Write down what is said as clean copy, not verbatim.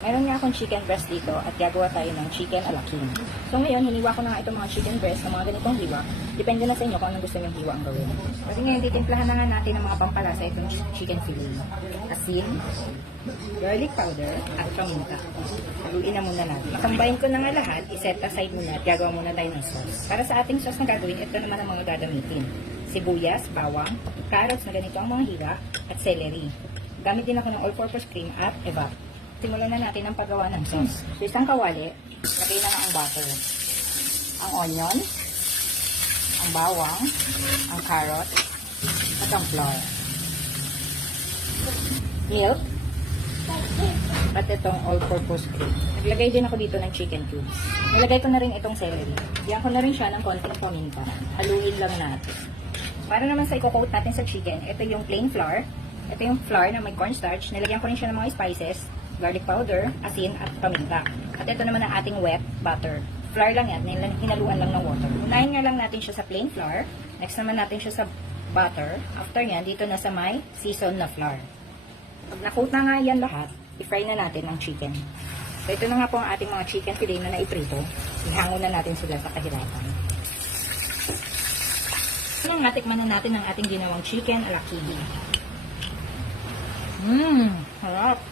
Meron nga akong chicken breast dito at gagawa tayo ng chicken a la king. So ngayon, hiniwa ko na nga itong mga chicken breast ng mga ganitong hiwa. Depende na sa inyo kung anong gusto nyo hiwa ang gawin. Kasi ngayon, titimplahan na nga natin ng mga pampalasa itong chicken fillet. Asin, garlic powder, at paminta. Haluin na muna natin. Combine ko na nga lahat, iset aside muna at gagawa muna tayo ng sauce. Para sa ating sauce na gagawin, ito naman ang mga gagamitin. Sibuyas, bawang, carrots na ganito ang mga hiwa, at celery. Gamit din ako ng all-purpose cream at evap. Simulan na natin ang paggawa ng sauce. So, isang kawali, lagay na nga ang butter, ang onion, ang bawang, ang carrot, at ang flour. Milk, at itong all-purpose cream. Naglagay din ako dito ng chicken cubes. Nilagay ko na rin itong celery. Diyan ko na rin siya ng konting paminta. Haluin lang natin. Para naman sa i-coat natin sa chicken, ito yung plain flour. Ito yung flour na may cornstarch. Nilagyan ko rin siya ng mga spices, garlic powder, asin, at paminta. At ito naman ang ating wet butter. Flour lang yan, hinaluan lang ng water. Unahin nga lang natin siya sa plain flour. Next naman natin siya sa butter. After yan, dito na sa may seasoned na flour. Pag na-coat na nga yan lahat, i-fry na natin ang chicken. So ito na nga po ang ating mga chicken fillet na naiprito. Ihango na natin sila sa kahirapan. Ngayon nga, tikman na natin ang ating ginawang chicken a la king. Harap!